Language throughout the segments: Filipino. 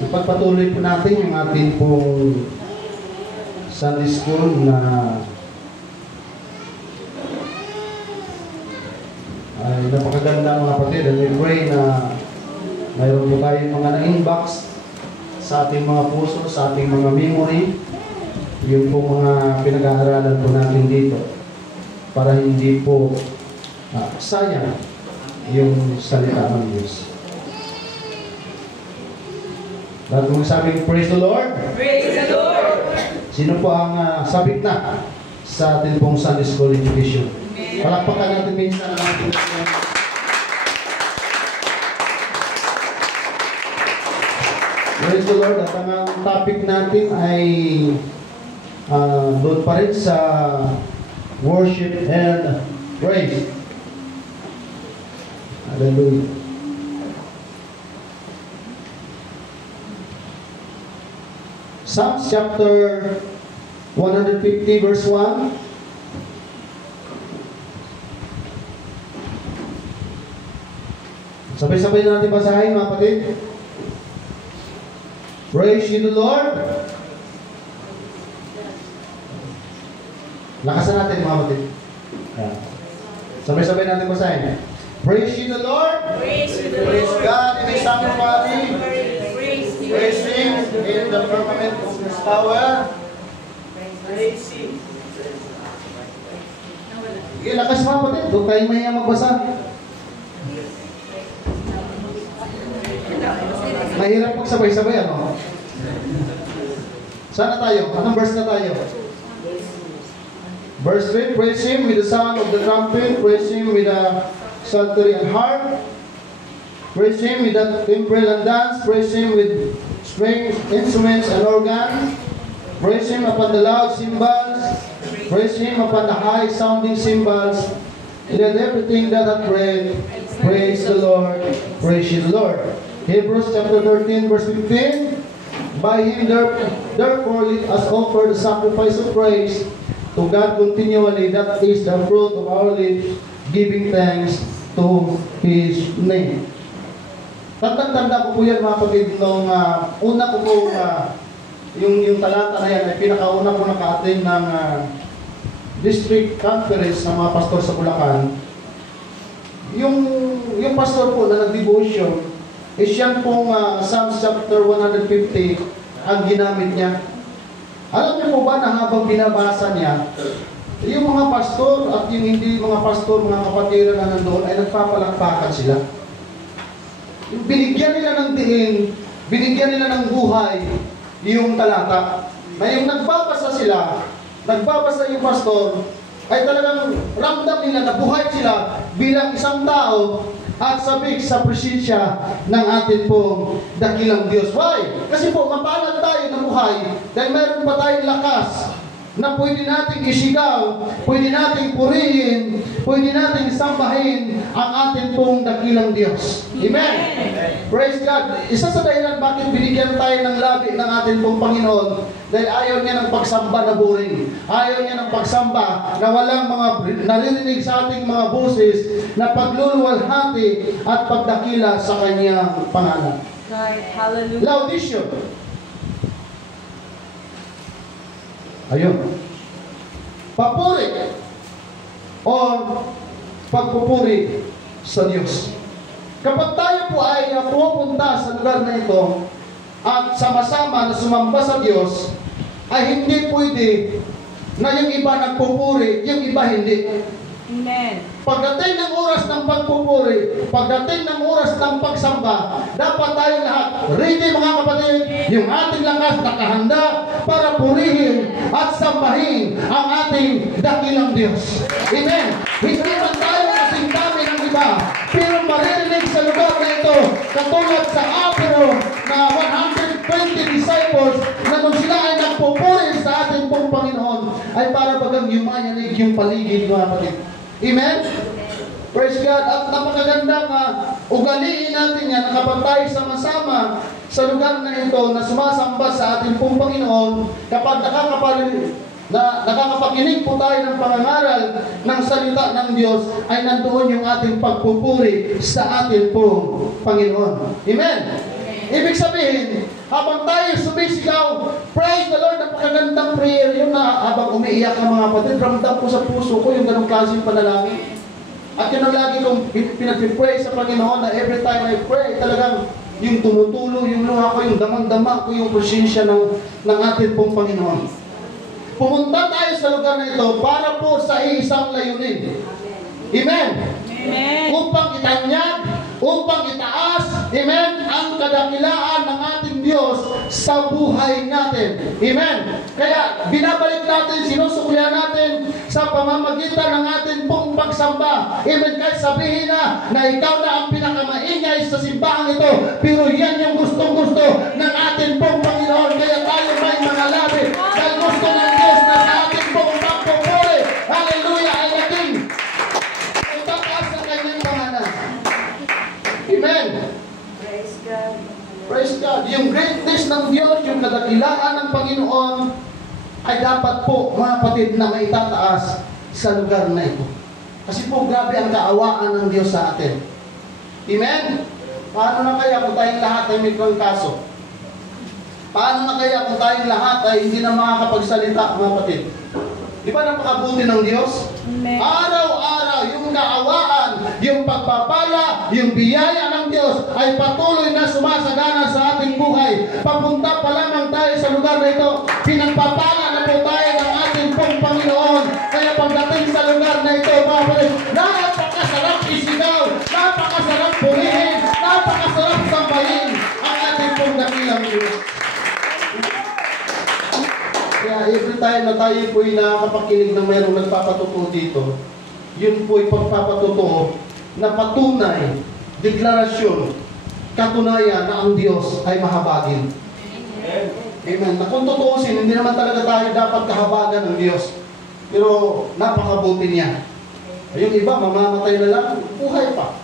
Ipagpatuloy po natin yung ating pong Sunday School na ay napakaganda mga kapatid. And we pray na mayroon po tayong mga na-inbox sa ating mga puso, sa ating mga memory, yung po mga pinag-aaralan po natin dito para hindi po sayang yung salita ng Diyos. Lahat mong sabing, praise the Lord. Praise the Lord. Sino po ang sabik na sa ating pong Sunday School education? Palakpakan natin minsan ang ating praise the Lord. At ang topic natin ay doon pa rin sa worship and praise. Hallelujah. Psalms chapter 150 verse 1. Sabay-sabay na natin basahin mga kapatid. Praise you the Lord. Lakasan natin mga kapatid. Sabay-sabay natin basahin. Praise you the Lord. Praise you the Praise Lord. God in His sanctuary. Praise Him in the firmament of His power. Praise Him. Sige, lakas mga kapatid. Doon tayo mahiya magbasa. Mahirap magsabay-sabay, ano? Saan na tayo? Anong verse na tayo? Verse 3, praise Him with the sound of the trumpet. Praise Him with the psaltery and harp. Praise Him with the timbrel and dance. Praise Him with string instruments and organs. Praise Him upon the loud cymbals. Praise Him upon the high sounding cymbals. Let everything that hath breath praise the Lord. Praise ye the Lord. Hebrews chapter 13 verse 15. By Him therefore let us offer the sacrifice of praise to God continually. That is the fruit of our lips, giving thanks to His name. Tanda ko po yan mga kapatid nung una ko po yung talata na yan ay pinakauna ko naka-attend ng district conference ng mga pastor sa Bulacan. Yung pastor po na nag-devotion is yan pong Psalms chapter 150 ang ginamit niya. Alam niyo po ba na habang binabasa niya, yung mga pastor at yung hindi mga pastor, mga kapatiran na nandoon ay nagpapalakpakan sila. Binigyan nila ng diin, binigyan nila ng buhay yung talata. Na yung nagbabasa sila, nagbabasa yung pastor, ay talagang ramdam nila na buhay sila bilang isang tao at sabik sa presensya ng atin pong dakilang Diyos. Why? Kasi po, mapalad tayo ng buhay dahil meron pa tayong lakas na pwede nating isigaw, pwede nating purihin, pwede nating sambahin ang atin pong dakilang Diyos. Amen? Praise God. Isa sa dahilan bakit binigyan tayo ng labi ng atin pong Panginoon dahil ayaw niya ng pagsamba na boring. Ayaw niya ng pagsamba na walang mga naririnig sa ating mga boses na pagluluwalhati at pagdakila sa kanyang pangalan. Hallelujah. Laudisyo. Ayun. Papuri o pagpupuri sa Diyos. Kapag tayo po ay pupunta sa lugar na ito at sama-sama na sumamba sa Diyos, ay hindi pwede na yung iba nagpupuri, yung iba hindi. Amen. Pagdating ng oras ng pagpupuri, pagdating ng oras ng pagsamba, dapat tayo lahat ready mga kapatid, yung ating lakas nakahanda para purihin at sambahin ang ating dakilang Diyos. Amen. Hindi man tayo kasing dami ng iba, pero maririnig sa lugar na ito, katulad sa Apero na 120 disciples na nung sila ay nagpupuri sa ating pong Panginoon, ay para bagang yumayanig yung paligid mga kapatid. Amen? Praise God. At napakaganda nga ugaliin natin yan kapag tayo sama-sama sa lugar na ito na sumasamba sa ating pong Panginoon, kapag nakakapakinig po tayo ng pangangaral ng salita ng Diyos, ay nandoon yung ating pagpupuri sa ating pong Panginoon. Amen? Ibig sabihin, Habang tayo sumisigaw, praise the Lord, napakagandang prayer yun na habang umiiyak ka mga kapatid, ramdam ko sa puso ko yung ganong klaseng panalangin. At yun ang lagi kong pinag-pray sa Panginoon na every time I pray, talagang yung tumutulo, yung luha ko, yung damang-dama ko, yung presensya ng ating pong Panginoon. Pumunta tayo sa lugar na ito para po sa isang layunin. Amen? Amen. Upang itanyag, upang itaas, amen, ang kadakilaan ng ating Diyos sa buhay natin. Amen. Kaya binabalik natin, sinusuklian natin sa pamamagitan ng ating pong pagsamba. Amen. Kahit sabihin na ikaw na ang pinakamaingay sa simbahan ito, pero yan yung gustong-gusto ng ating pong Panginoon. Kaya tayo may mga labi dahil gusto ng Diyos na sa ating pong pagpupuri, hallelujah, ay naging itataas ng kanyang pangalan. Amen. Praise God. Praise God. Yung greatness ng Diyos, yung kadakilaan ng Panginoon, ay dapat po, mga kapatid, na maitataas sa lugar na ito. Kasi po, grabe ang kaawaan ng Diyos sa atin. Amen? Paano na kaya kung tayong lahat ay may kaso? Paano na kaya kung tayong lahat ay hindi na makakapagsalita, mga kapatid? Di ba napakabuti ng Diyos? Amen. Araw-araw, yung kaawaan, yung pagpapala, yung biyaya ng Diyos ay patuloy na sumasagana sa ating buhay. Papunta pa lamang tayo sa lugar na ito, pinagpapala na po tayo ng ating pong Panginoon. Kaya pagdating sa lugar na ito, mga kapatid, napakasarap isigaw, napakasarap purihin, napakasarap sambahin ang ating pong dakilang Diyos. Kaya every time na tayo po'y nakakapakinig ng mayroong nagpapatotoo dito, yun po'y pagpapatotoo na patunay, deklarasyon, katunayan na ang Diyos ay mahabagin. Amen. Na kung tutuusin, hindi naman talaga tayo dapat kahabagan ng Diyos. Pero napakabuti niya. Yung iba, mamamatay na lang, buhay pa.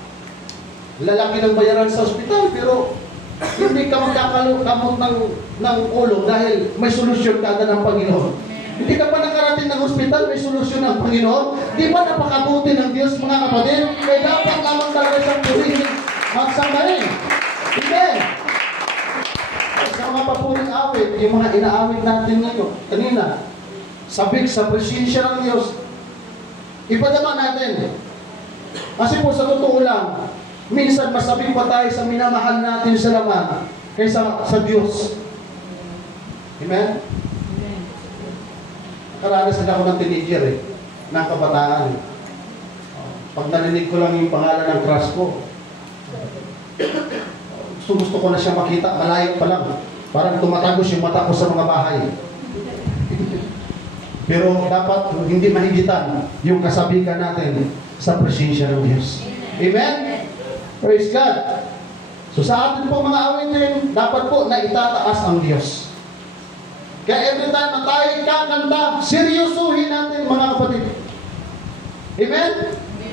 Lalaki ng bayaran sa ospital, pero hindi ka magkakamot ng ulo dahil may solusyon ka agad ng Panginoon. Hindi ka pa nakarating ng ospital, may solusyon ng Panginoon. Di ba napakabuti ng Diyos, mga kapatid? Kaya dapat lamang talaga siyang purihin, magsambahin. Amen. Sa mga papuring awit, yung mga inaawit natin ngayon, kanina, sabik sa presensya ng Diyos, ipadama natin. Kasi po sa totoo lang, minsan masabing pa tayo sa minamahal natin sa laman kaysa sa Diyos. Amen? Nakaranas na ako ng teenager ng kabataan. Pag narinig ko lang yung pangalan ng crush ko, gusto ko na siya makita, malayo pa lang. Parang tumatagos yung mata ko sa mga bahay. Pero dapat hindi mahigitan yung kasabikan natin sa presensya ng Diyos. Amen? Praise God. So sa atin po mga awitin, dapat po na itataas ang Diyos. Kaya every time na tayo kakanta, seryosuhin natin mga kapatid. Amen?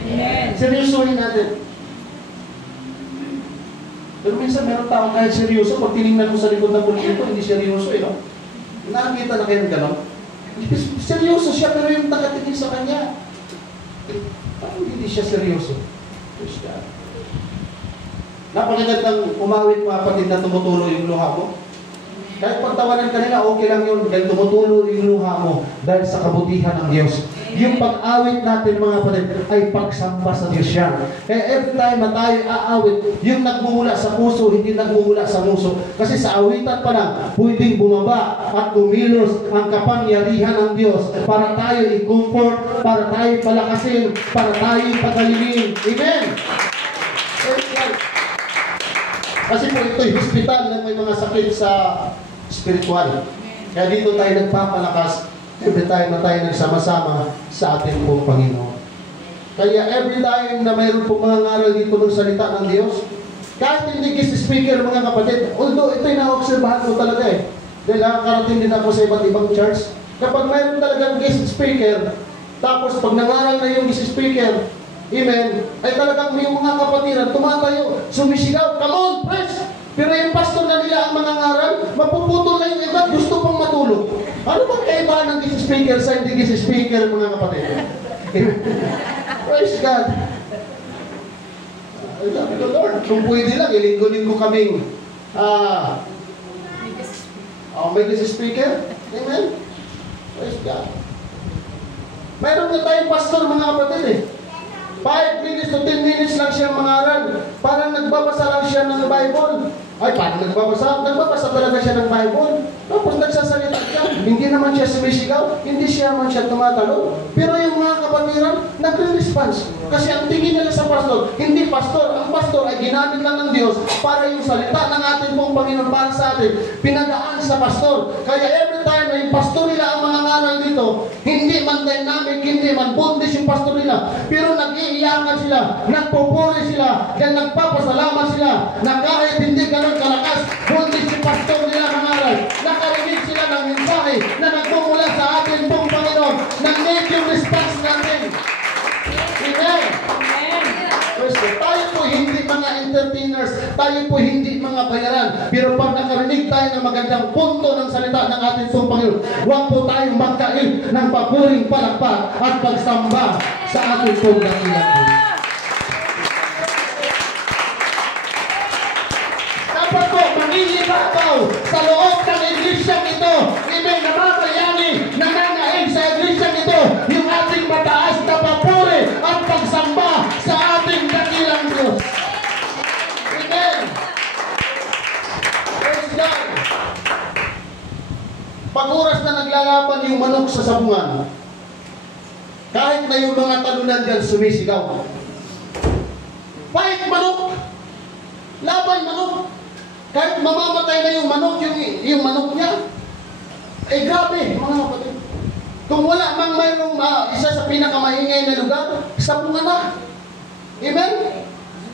Amen. Seryosuhin natin. Pero minsan meron tao kahit seryoso, pag tinignan mo sa likod ng bulito, hindi seryoso no? Nakakita na kayo ng gano'n? Seryoso siya, pero yung nakatingin sa kanya, hindi siya seryoso. Praise God. Napakagandang umawit mga kapatid na tumutulo yung luha mo. Kahit pagtawanan ka nila, okay lang yun. Dahil tumutulo yung luha mo dahil sa kabutihan ng Diyos. Yung pag-awit natin mga kapatid ay pagsamba sa Diyos yan. Kaya every time na tayo aawit, yung nagmumula sa puso, hindi nagmumula sa muso. Kasi sa awitan pa lang, pwedeng bumaba at kumilos ang kapangyarihan ng Diyos para tayo i-comfort, para tayo palakasin, para tayo pagalingin. Amen! Kasi po ito'y hospital na may mga sakit sa spiritual. Kaya dito tayo nagpapalakas every time na tayo nagsama-sama sa ating pong Panginoon. Kaya every time na mayroon pong mga ngaral dito ng salita ng Diyos, kahit hindi guest speaker mga kapatid, although ito'y na-obserbahan ko talaga dahil nakakarating din ako sa iba't ibang church, kapag mayroon talagang guest speaker, tapos pag nangaral na yung guest speaker, amen, ay talagang yung mga kapatiran tumatayo, sumisigaw, come on, press! Pero yung pastor na nila ang mga ngaral, mapuputol na yung iba, gusto pang matulog. Ano bang kaibahan ng guest speaker sa hindi guest speaker, mga kapatid? Praise God! Sabi ko, Lord, kung pwede lang, ilinggo-linggo kaming may guest speaker? Amen? Praise God. Mayroon na tayong pastor, mga kapatid eh. 5 minutes to 10 minutes lang siya mangaral. Parang nagbabasa lang siya ng Bible. Ay, parang nagbabasa? Nagbabasa talaga siya ng Bible. Tapos nagsasalita siya. Hindi naman siya sumisigaw. Hindi siya naman siya tumatalo. Pero yung mga kapatiran, nagre-response. Kasi ang tingin nila sa pastor, hindi pastor. Ang pastor ay ginamit lang ng Diyos para yung salita ng ating pong Panginoon para sa atin. Pinadaan sa pastor. Kaya every time na yung pastor nila ang mga ngaral dito, hindi man dynamic, hindi man bondis yung pastor nila. Pero nag-iiyangan sila, nagpupuri sila, dan nagpapasalamat sila, na kahit hindi ganun kalakas, bondis yung pastor nila nangaral. Nakarinig sila ng mensahe na nagmumula sa ating pong Panginoon, ng native response natin. Amen. Tayo po hindi mga entertainers, tayo po hindi mga bayaran. Pero pag nakarinig tayo ng magandang punto ng salita ng ating pong Panginoon, huwag po tayong magkail ng papuring palakpak at pagsamba sa ating pong dakilan. Dapat po mangingibabaw sa loob ng iglesyang ito. Ibig namamayani, nananaig sa iglesyang ito yung ating mataas na papuri at pagsamba sa ating dakilang Diyos. Amen. Praise God. Pag oras na naglalaban yung manok sa sabungan, kahit na yung mga talunan dyan sumisigaw, fight manok! Laban manok! Kahit mamamatay na yung manok, yung manok niya, eh grabe, mga kapatid. Kung wala mang mayroong isa sa pinakamaingay na lugar, sabungan na. Amen?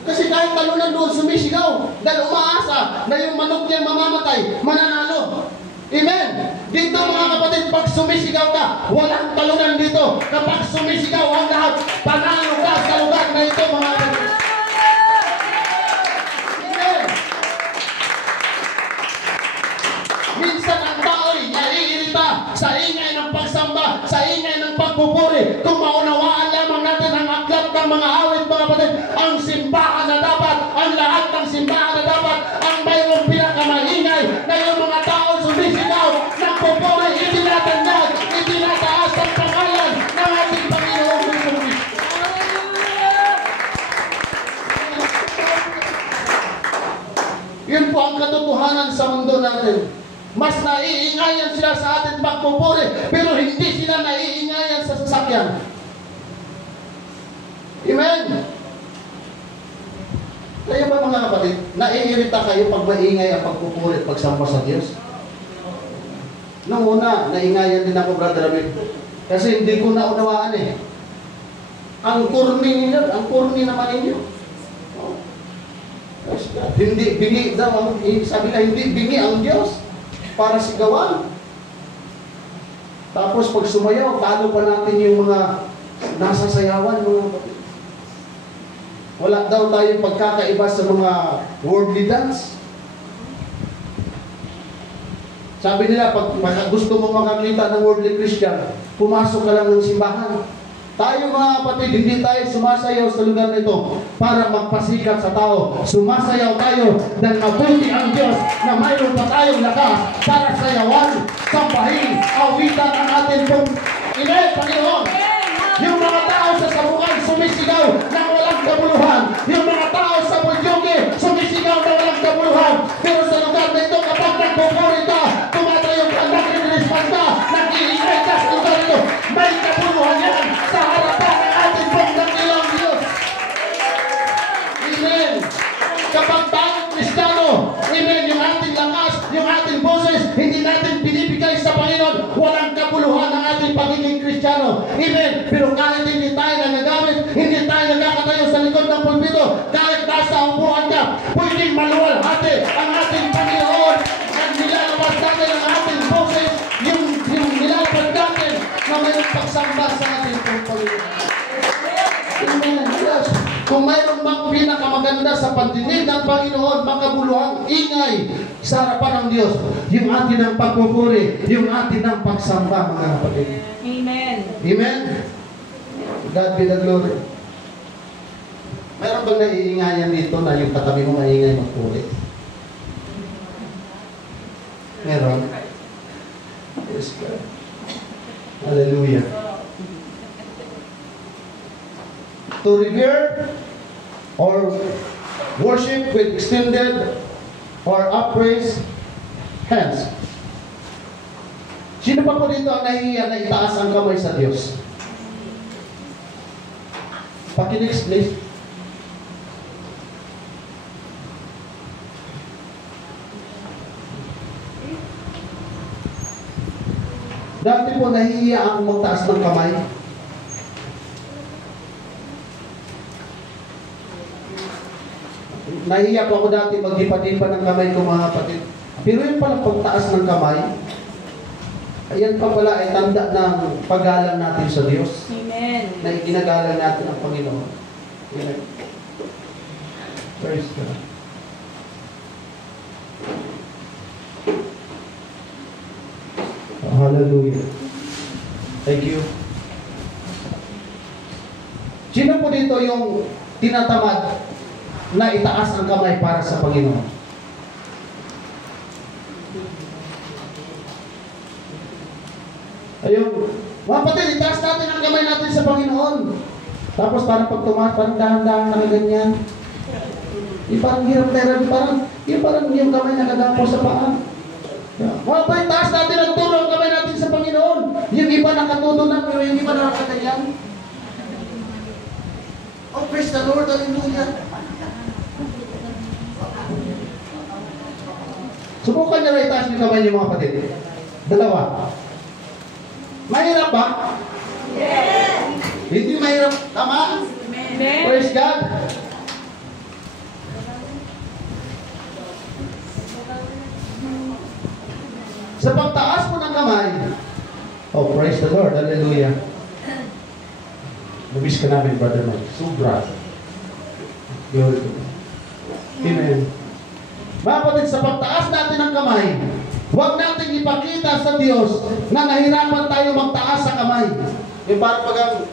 Kasi kahit talunan doon sumisigaw, dahil umaasa na yung manok niya mamamatay, mananalo. Amen? Dito mga kapatid, pag sumisigaw ka, walang talunan dito. Kapag sumisigaw ang lahat, panalo ka sa lugar na ito mga kapatid. Amen? Minsan ang tao'y naiirita sa ingay ng pagsamba, sa ingay ng pagpupuri. Kung maunawaan lamang natin ang aklat ng mga awit, mga kapatid, ang simbahan na dapat, ang lahat ng simbahan na dapat, ang mayroong pinakamaingay na yung mga tao sumisigaw, nagpupuri, itinatandad, itinataas ang pangalan ng ating Panginoong Kristo. Yun po ang katotohanan sa mundo natin. Mas naiingayan sila sa ating pagpupuri, pero hindi sila naiingayan sa sasakyan. Amen? Kaya ba mga kapatid, naiirita kayo pag maingay ang pagpupuri at pagsamba sa Diyos? Noong una, naingayan din ako, Brother Amir. Kasi hindi ko naunawaan eh. Ang kurni ninyo, ang kurni naman ninyo. Oh. Hindi bingi daw, sabi na hindi bingi ang Diyos para sigawan. Tapos pag sumayaw, talo pa natin yung mga nasasayawan, mga kapatid. Wala daw tayong pagkakaiba sa mga worldly dance. Sabi nila, pag gusto mo makakita ng worldly Christian, pumasok ka lang ng simbahan. Tayo mga kapatid, hindi tayo sumasayaw sa lugar nito para magpasikat sa tao. Sumasayaw tayo dahil mabuti ang Diyos na mayroon pa tayong lakas para sayawan, sambahin, awitan ang ating pong Panginoon. Yung mga tao sa sabungan sumisigaw na walang kabuluhan. Yung mga tao sa Budyoge sumisigaw na walang kabuluhan. Pero sa lugar na ito, kapag nagpupuri ka, tumatayo ka, nag-response ka, nag-iingay ka sa lugar ito, may kabuluhan yan sa harapan ng ating pong dakilang Diyos. Amen. Kapag tayong Kristiyano, amen, yung ating lakas, yung ating boses, hindi natin binibigay sa Panginoon, walang kabuluhan ang ating pagiging Kristiyano. Amen. Pero kahit hindi tayo nagagamit, hindi tayo nagkakatayo sa likod ng pulpito, kahit nasa upuan ka, pwedeng maluwalhati ang ating Panginoon at nilalabas natin ang ating boses, yung nilalabas natin na may pagsamba sa ating Panginoon. Amen. Yes. Kung mayroon bang pinakamaganda sa pandinig ng Panginoon, makabuluhang ingay sa harapan ng Diyos, yung atin ng pagpupuri, yung atin ng pagsamba, mga kapatid. Amen. Amen? God be the glory. Mayroon bang naiingayan dito na yung katabi mo maingay magpuri? Meron? Praise God. Hallelujah. To revere or worship with extended or upraised hands. Sino pa po dito ang nahihiya na itaas ang kamay sa Diyos? Pakinext, please. Dati po nahihiya akong magtaas ng kamay. Nahihiya po ako dati magdipa-dipa ng kamay ko, mga kapatid. Pero yung palang pagtaas ng kamay, ayan pa pala ay tanda ng paggalang natin sa Diyos. Amen. Na iginagalang natin ang Panginoon. Amen. Praise God. Hallelujah. Thank you. Sino po dito yung tinatamad na itaas ang kamay para sa Panginoon? Ayun. Mga kapatid, itaas natin ang kamay natin sa Panginoon. Tapos parang pag tumaas, parang dahan-dahan na ganyan. Parang hirap tayo, parang yung kamay nakagapo sa paa. Mga kapatid, taas natin ang tulo ang kamay natin sa Panginoon. Yung iba nakatuto na, pero yung iba nakakaganyan. Oh, praise the Lord, hallelujah. Subukan nyo na itaas yung kamay niyo, mga kapatid. Dalawa. Mahirap ba? Yes. Hindi mahirap. Tama? Amen. Praise God. Sa pagtaas mo ng kamay, oh, praise the Lord. Hallelujah. Nabis ka namin, Brother Mike. Sobra. Good. Amen. Mga kapatid, sa pagtaas natin ng kamay, huwag natin ipakita sa Diyos na nahirapan tayo magtaas sa kamay. Yung parang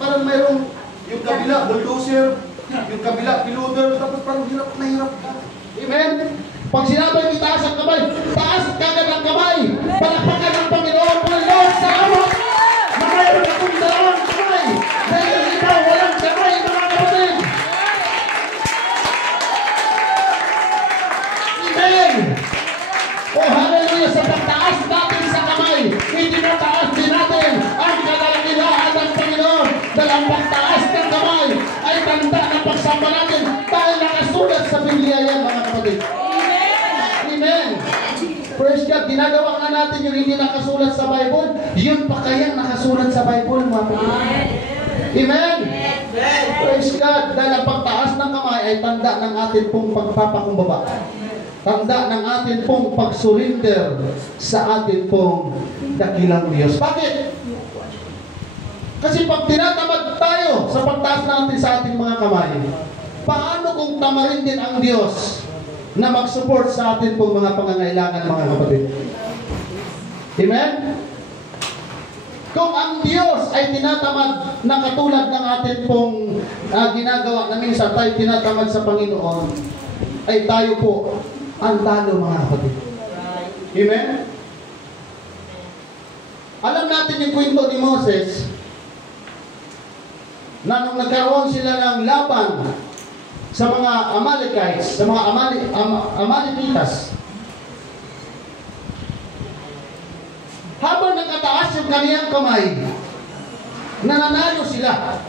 parang mayroong yung kabila, bulldozer, yung kabila, piloter, tapos parang hirap na hirap ka. Amen? Pag sinabay itaas ang kamay, taas kagad ang kamay. Palakpakan ng Panginoon. Panginoon, salamat na mayroon akong dalawang kamay. Dahil ikaw walang kamay, mga kapatid. Amen. Oh, hallelujah. Sa pagtaas natin sa kamay, itinataas din natin ang kalalakihan ng Panginoon. Dahil ang pagtaas ng kamay ay tanda ng pagsamba natin dahil nakasulat sa Biblia yan, mga kapatid. Amen. Praise God. Ginagawa nga natin yung hindi nakasulat sa Bible. Yun pa kaya nakasulat sa Bible, mga kapatid. Amen. Praise God. Dahil ang pagtaas ng kamay ay tanda ng ating pong pagpapakumbaba. Tanda ng atin pong pag-surrender sa atin pong dakilang Diyos. Bakit? Kasi pag tinatamad tayo sa pagtaas natin sa ating mga kamay, paano kung tamarin din ang Diyos na mag-support sa atin pong mga pangangailangan, mga kapatid? Amen? Kung ang Diyos ay tinatamad na katulad ng atin pong ginagawa na minsan tayo tinatamad sa Panginoon, ay tayo po ang talo, mga kapatid. Amen? Alam natin yung kwento ni Moses na nung nagkaroon sila ng laban sa mga Amalekites, sa mga Amalekitas, habang nakataas yung kaniyang kamay, nananalo sila.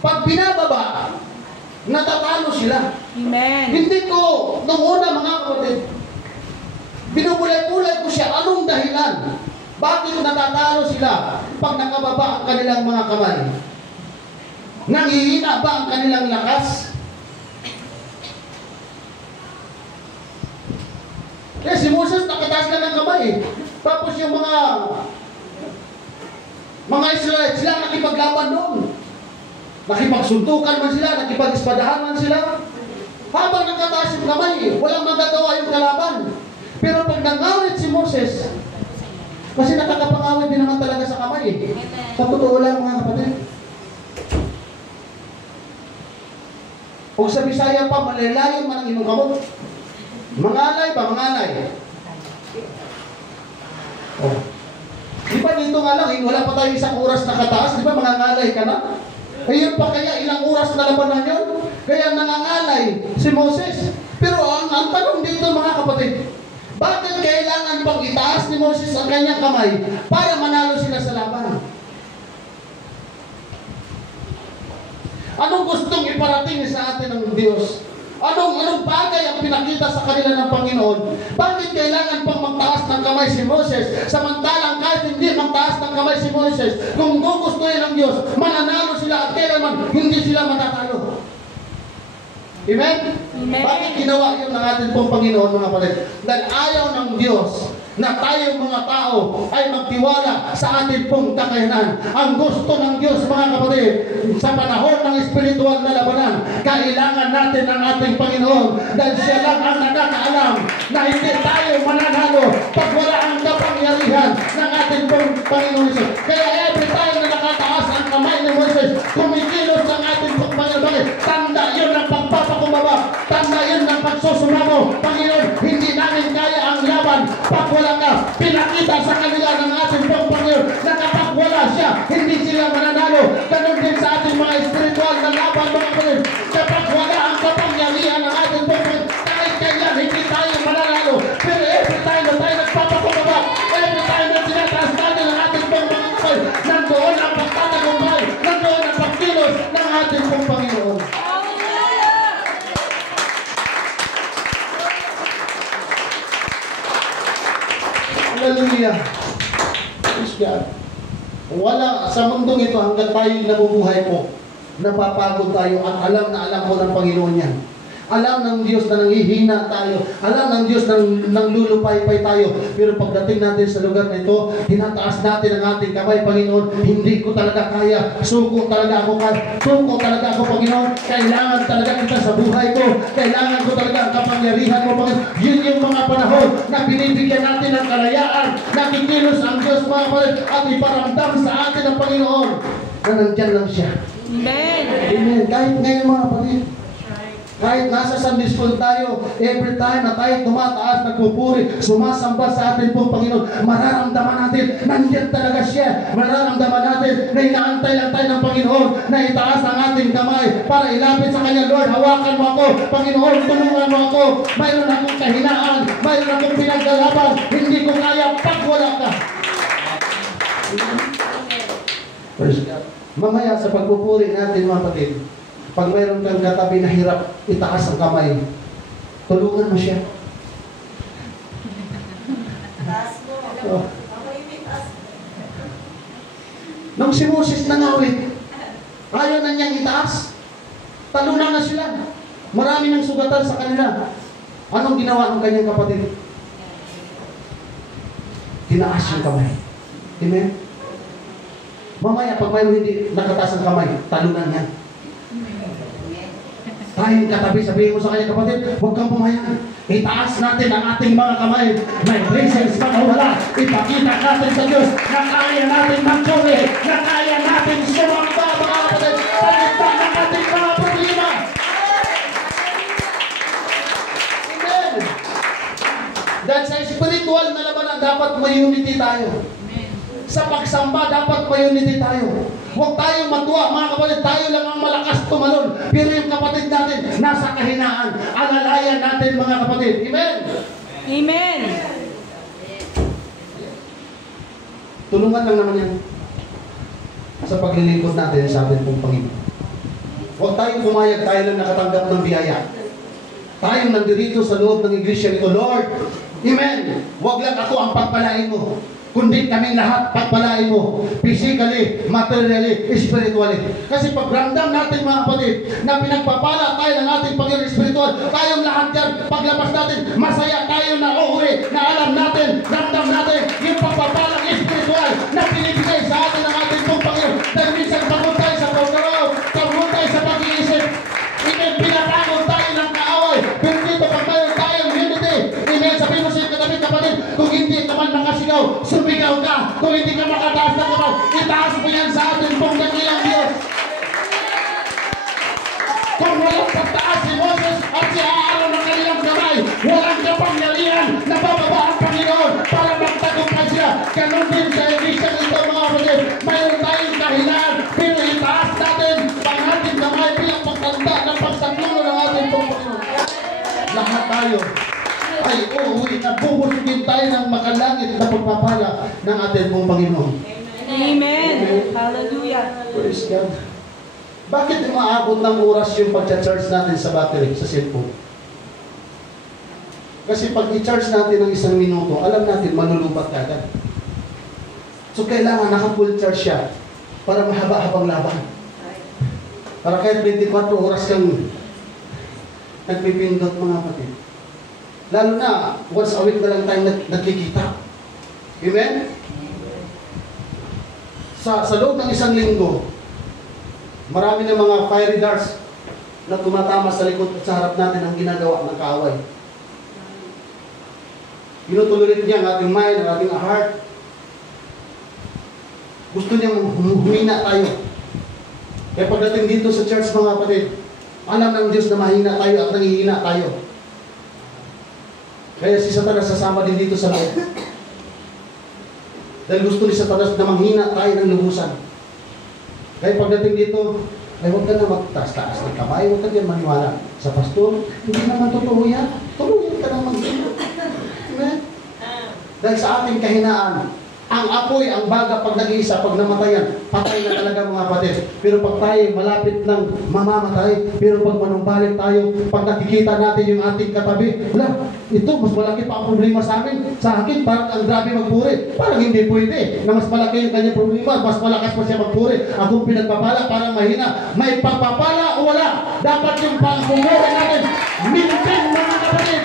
Pag binababa, natatalo sila. Amen. Hindi ko, nung una, mga kapatid, binubulay-bulay ko siya, anong dahilan? Bakit natatalo sila pag nakababa ang kanilang mga kamay? Nanghihina ba ang kanilang lakas? Eh, si Moses nakataas lang ng kamay. Tapos yung mga Israelites, sila nakipaglaban noon. Nakipagsuntukan man sila, nakipag-espadahan man sila. Habang nakataas yung kamay, walang magagawa yung kalaban. Pero pag nangawit si Moses, kasi nakakapangawit din naman talaga sa kamay eh. Sa totoo lang, mga kapatid. O sa Bisaya pa, malalayan man ang inyong kamot. Mangalay ba? Mangalay. Oh. Di ba dito nga lang, wala pa tayo isang oras na kataas, di ba mangangalay ka na? Ayun pa kaya, ilang oras na labanan yun? Kaya nangangalay si Moses. Pero ang tanong dito mga kapatid, bakit kailangan pang itaas ni Moses ang kanyang kamay para manalo sila sa laban? Anong gustong iparating sa atin ng Diyos? Anong bagay ang pinakita sa kanila ng Panginoon? Bakit kailangan pang magtaas ng kamay si Moses? Samantalang kahit hindi magtaas ng kamay si Moses, kung gugustuhin ng Diyos, mananalo sila at kailanman hindi sila matatalo. Amen? Amen. Bakit ginawa yun ng ating pong Panginoon, mga kapatid? Dahil ayaw ng Diyos na tayo mga tao ay magtiwala sa ating pong kakayanan. Ang gusto ng Diyos, mga kapatid, sa panahon ng espiritual na labanan, kailangan natin ang ating Panginoon dahil siya lang ang nakakaalam na hindi tayo mananalo pag wala ang kapangyarihan ng ating pong Panginoon Jesus. Kaya every time na nakataas ang kamay ni Moses, kumikilos ang ating pong Panginoon. Tanda yun ng pagpapakumbaba. Tanda yun ng pagsusumamo. Panginoon, hindi namin kaya ang laban pag wala ka. Pinakita sa kanila ng ating pong Panginoon na kapag wala siya, hindi sila mananalo. Ganon din sa ating mga espiritual na laban, mga kapatid. Kapag wala ang kapangyarihan ng ating pong Panginoon, kahit kailan hindi tayo mananalo. Pero every time na tayo nagpapakumbaba, every time na tinataas natin ang ating pong Panginoon, nandoon ang pagtatagumpay, nandoon ang pagkilos ng ating pong Panginoon. Hallelujah. Praise God. Wala sa mundong ito hanggang tayo nabubuhay po, napapagod tayo at alam na alam mo ng Panginoon yan. Alam ng Diyos na nanghihina tayo. Alam ng Diyos na nanglulupay-pay tayo. Pero pagdating natin sa lugar na ito, tinataas natin ang ating kamay, Panginoon. Hindi ko talaga kaya. Suko talaga ako kaya. Suko talaga ako, Panginoon. Kailangan talaga kita sa buhay ko. Kailangan ko talaga ang kapangyarihan mo, Panginoon. Yun yung mga panahon na binibigyan natin ng kalayaan. Nakikilos ang Diyos, mga kapatid, at iparamdam sa atin ang Panginoon na nandyan lang siya. Amen. Amen. Kahit ngayon, mga kapatid, kahit nasa Sunday school tayo, every time na tayo tumataas, nagpupuri, sumasamba sa atin pong Panginoon, mararamdaman natin, nandiyan talaga siya. Mararamdaman natin na inaantay lang tayo ng Panginoon na itaas ang ating kamay para ilapit sa Kanya. Lord, hawakan mo ako. Panginoon, tulungan mo ako. Mayroon akong kahinaan, mayroon akong pinaglalaban. Hindi ko kaya pag wala ka. Praise God. Mamaya sa pagpupuri natin, mga kapatid, pag mayroon kang katabi na hirap, itaas ang kamay. Tulungan mo siya. Taas mo. Oh. Ako yung itaas. Nung si Moses nangawit, ayaw na niyang itaas. Talunan na sila. Marami ng sugatan sa kanila. Anong ginawa ng kanyang kapatid? Tinaas yung kamay. Amen? Mamaya, pag mayroon hindi nakataas ang kamay, talunan niya. Tayong katabi, sabihin mo sa kanya, kapatid, huwag kang pumayag. Itaas natin ang ating mga kamay. May presence pa na wala. Ipakita natin sa Diyos na kaya natin mag-joy, na kaya natin sumamba, mga kapatid, pagkita ng ating mga problema. Amen. Dahil sa spiritual na labanan, dapat may unity tayo. Sa pagsamba, dapat may unity tayo. Huwag tayong matuwa, mga kapatid, tayo lang ang malakas tumalon. Pero yung kapatid natin, nasa kahinaan. Alalayan natin, mga kapatid. Amen? Amen. Tulungan lang naman yan sa paglilingkod natin sa atin pong Panginoon. Huwag tayong pumayag, tayo lang nakatanggap ng biyaya. Tayong nandirito sa loob ng iglesia nito, Lord, Amen. Huwag lang ako ang pagpalain mo, kundi kaming lahat pagpalain mo, physically, materially, spiritually. Kasi pag ramdam natin, mga kapatid, na pinagpapala tayo ng ating Panginoon spiritual, tayong lahat yan, paglabas natin, masaya tayo na uuwi, na alam natin, ramdam natin, yung pagpapalang spiritual na pinibigay sa atin ng ating Panginoon. Dahil minsan pagod tayo sa pagkaraw, pagod tayo sa pag-iisip, pinapagod tayo ng kaaway, pero dito pag mayroon tayong unity, sabihin mo sa katabi, kapatid, kung hindi ka man nakasigaw, sumigaw ka. Kung hindi ka makataas ng kamay, itaas mo yan sa atin pong dakilang Diyos. Kung walang pagtaas si Moses at si Aaron ng kanilang kamay, walang kapangyarihan na bababa ang Panginoon para magtagumpay sila. Ganun din sa iglesia nito mga kapatid. Mayroon tayong kahinaan, pero itaas natin ang ating kamay bilang pagtanda ng pagsaklulo ng ating Panginoon. Lahat tayo ay nabubusugin tayo ng makalangit na pagpapala ng ating pong Panginoon. Amen. Hallelujah. Praise God. Bakit umaabot ng oras yung pag-charge natin sa battery, sa cellphone? Kasi pag i-charge natin ng 1 minuto, alam natin malulubat agad. So kailangan naka-full charge siya para mahaba-habang laban. Para kahit 24 oras kang nagpipindot mga kapatid. Lalo na, once a week na lang tayo nagkikita. Amen? Sa loob ng 1 linggo, marami ng mga fiery darts na tumatama sa likod at sa harap natin ang ginagawa ng kaaway. Pinutuloy niya ang ating mind, ang ating heart. Gusto niyang humina tayo. Kaya pagdating dito sa church mga kapatid, alam ng Diyos na mahina tayo at nangihina tayo. Kaya si Satanas sasama din dito sa loob. Dahil gusto ni Satanas na manghina tayo ng lubusan. Kaya pagdating dito, ay huwag ka na magtaas-taas ng kamay, huwag ka din maniwala sa pastor. Hindi naman totoo yan. Tuluyan ka na manghina. Amen? Dahil sa ating kahinaan, ang apoy, ang baga pag nag-iisa, pag namatayan, patay na talaga mga kapatid. Pero pag tayo malapit ng mamamatay, pero pag manumbalik tayo, pag nakikita natin yung ating katabi, wala, ito, mas malaki pa ang problema sa amin. Sa akin, parang ang grabe magpuri. Parang hindi pwede na mas malaki yung kanyang problema, mas malakas pa siya magpuri. Akong pinagpapala, parang mahina. May pagpapala o wala? Dapat yung pangpumuri natin, maintain mga kapatid.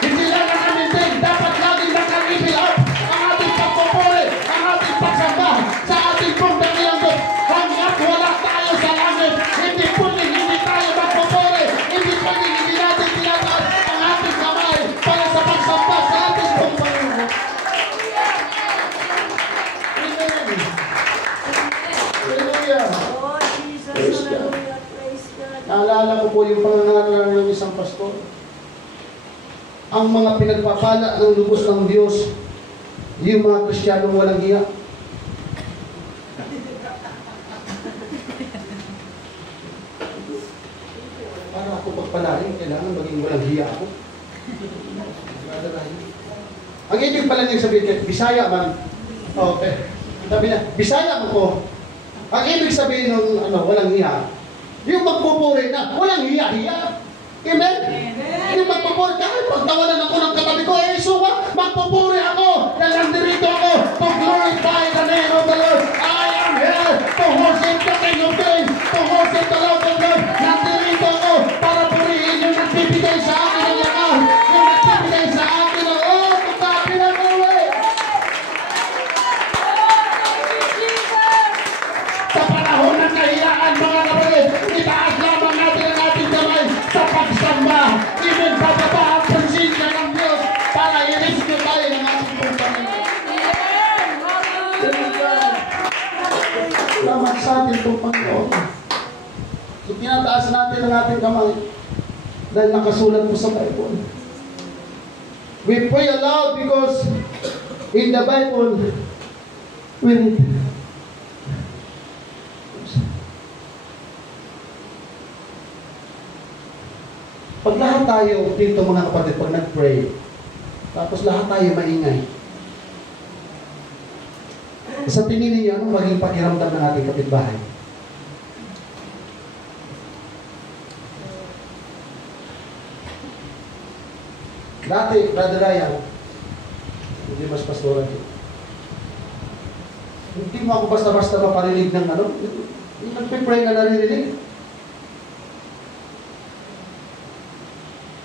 Hindi lang na-maintain, dapat laging nakag-fill up ang ating pagpupuri, ang ating pagsamba sa ating pong dakilang Diyos. Hanggat wala tayo sa langit, hindi pwedeng hindi tayo magpupuri, hindi pwedeng hindi natin tinataas ang ating kamay para sa pagsamba sa ating pong Panginoon. Amen. Hallelujah. Oh, Jesus, Praise God. hallelujah, praise God. Naalala ko po yung pangangaral ng isang pastor. Ang mga pinagpapala ng lubos ng Diyos, yung mga Kristiyanong walang hiya. Para ako pagpalain, kailangan maging walang hiya ako. Ang ibig pala niyang sabihin, Bisaya man. Okay. Sabi na, Bisaya mo ko. Ang ibig sabihin ng walang hiya, yung magpupuri na, walang hiya-hiya. Amen? Yung magpupuri, kahit pagtawanan ako ng katabi ko, suwa, magpupuri ako, dahil nandito ako to glorify the name of the Lord. I am here to worship the King of Kings, to worship the Lord of Lords. Nandito ako para purihin yung nagbibigay sa akin ng lakas, yung nagbibigay sa akin ng katabi ng uwi. Sa panahon ng kahiyaan, mga kapatid, itaas lamang natin ang ating kamay sa pagsamba. Even bababa ang presensya ng Diyos para i-rescue tayo ng ating pong Panginoon. Salamat sa ating pong Panginoon. So, tinataas natin ang ating kamay dahil nakasulat po sa Bible. We pray aloud because in the Bible, we read. Pag lahat tayo dito mga kapatid, pag nag-pray, tapos lahat tayo maingay, sa tingin ninyo, anong maging pakiramdam ng ating kapitbahay? Dati, Brother Ryan, hindi mas pastoran dito. Hindi mo ako basta-basta maparinig ng yung nagpipray na naririnig.